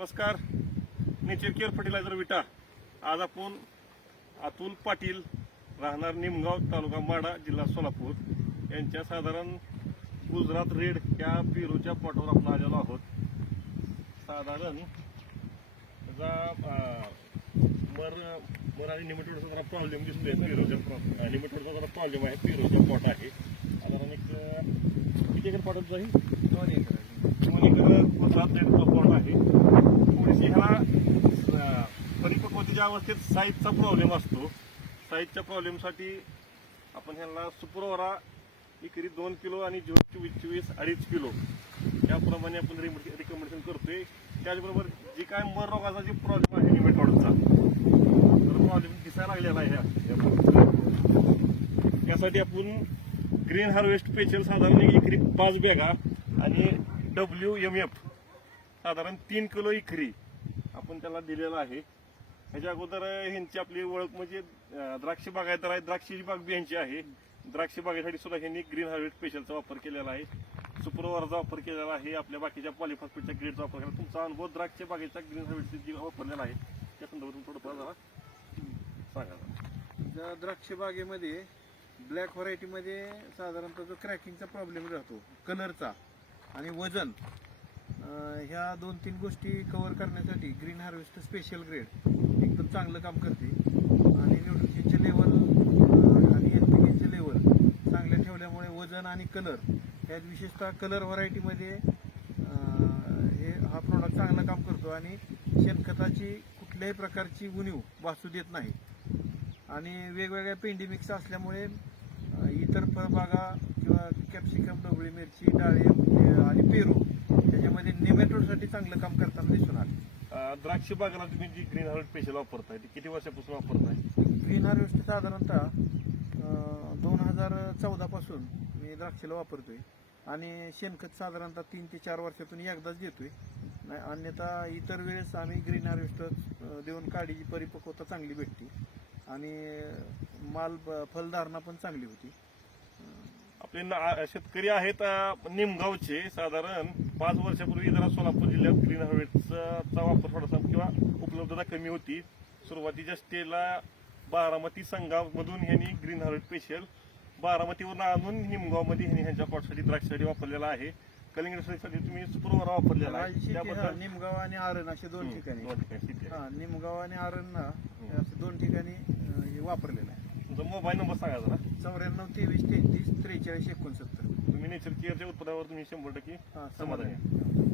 नमस्कार. Nature care fertiliser विटा. आज आपण अतुल पाटील राहणार निमगाव तालुका माडा जिल्हा सोलापूर यांच्या साधारण गुजरात रेड या पेरूच्या प्लॉटवर आपण आलेलो आहोत. साधारण त्याचा मर आणि निमेटोडचा जरा प्रॉब्लेम दिसतोय. पेरूच्या निमेटोडचा जरा प्रॉब्लेम आहे. पेरूच्या प्लॉट आहे साधारण एक किती एकर प्लॉट आहे? 2 एकर. 2 एकर गुजरात रेडचा प्लॉट आहे. थोडीशी ह्याला परिपक्वतेच्या अवस्थेत साईजचा प्रॉब्लेम असतो. साईजच्या प्रॉब्लेमसाठी आपण ह्याला सुपरओरा एकरी 2 किलो आणि 24 2.5 किलो याप्रमाणे आपण रिकमेंडेशन करतोय. त्याचबरोबर जी काय मर रोगाचा जी प्रॉब्लेम आहे निमेटोडचा तर प्रॉब्लेम दिसायला लागलेला आहे. यासाठी आपण ग्रीन हार्वेस्ट स्पेशल साधारण एकरी 5 बॅगा आणि WMF साधारण 3 किलो एकरी आपण त्याला दिलेला आहे. ह्याच्या अगोदर ह्यांची आपली ओळख म्हणजे द्राक्ष बागायतदार आहे. द्राक्षाची बाग बी ह्यांची आहे. द्राक्ष बागेसाठी सुद्धा ह्यांनी ग्रीन हार्वेस्ट स्पेशलचा वापर केलेला आहे. सुपरओराचा वापर केलेला आहे. आपल्या बाकीच्या पॉलिफॉस्फेटच्या ग्रेडचा वापर केला. तुमचा अनुभव द्राक्ष बागेचा ग्रीन हार्वेस्ट जी वापरलेला आहे त्या संदर्भातून थोडं जरा सांगा. द्राक्ष बागेमध्ये ब्लॅक व्हरायटीमध्ये साधारणतः जो क्रॅकिंगचा प्रॉब्लेम राहतो, कलरचा आणि वजन, ह्या 2-3 गोष्टी कव्हर करण्यासाठी ग्रीन हार्वेस्ट स्पेशल ग्रेड एकदम चांगलं काम करते. आणि न्यूट्रिशनचे लेवल आणि एनपीकेचे लेवल चांगले ठेवल्यामुळे वजन आणि कलर ह्यात विशेषतः कलर व्हरायटीमध्ये हा प्रॉडक्ट चांगलं काम करतो. आणि शेणखताची कुठल्याही प्रकारची उणीव भासू देत नाही. आणि वेगवेगळ्या पेंडी असल्यामुळे इतर फळबागा किंवा कॅप्सिकम, ढोबळी मिरची, डाळिंब आणि पेरू त्याच्यामध्ये नेमॅटोडसाठी चांगलं काम करताना दिसून आले. द्राक्ष बागाला तुम्ही जी ग्रीन हार्वेस्ट स्पेशल वापरताय ती किती वर्षापासून वापरताय? ग्रीन हार्वेस्ट साधारणतः 2014 पासून मी द्राक्षाला वापरतोय. आणि शेणखत साधारणतः 3 ते 4 वर्षातून एकदाच देतोय. अन्यथा इतर वेळेस आम्ही ग्रीन हार्वेस्ट देऊन काडीची परिपक्वता चांगली भेटते आणि फलधारणा पण चांगली होती. आपले शेतकरी आहेत निमगावचे साधारण 5 वर्षापूर्वी जरा सोलापूर जिल्ह्यात ग्रीन हार्वेस्टचा वापर थोडासा किंवा उपलब्धता कमी होती. सुरुवातीच्या स्टेजला बारामती संघामधून ह्यांनी ग्रीन हार्वेस्ट स्पेशल बारामतीवरून आणून निमगावमध्ये ह्यांनी ह्यांच्या प्लॉटसाठी द्राक्षासाठी वापरलेला आहे. कलिंगसाठी तुम्ही सुपरओरा वापरलेला आहे. त्याबद्दल निमगाव आणि आरण असे 2 ठिकाणी. निमगाव आणि आरण असे 2 ठिकाणी वापरलेलं आहे. तुमचा मोबाईल नंबर सांगा जरा. 94 23 33 43 69. तुम्ही नेचर केअरच्या उत्पादनावर तुम्ही 100% समाधानी आहे.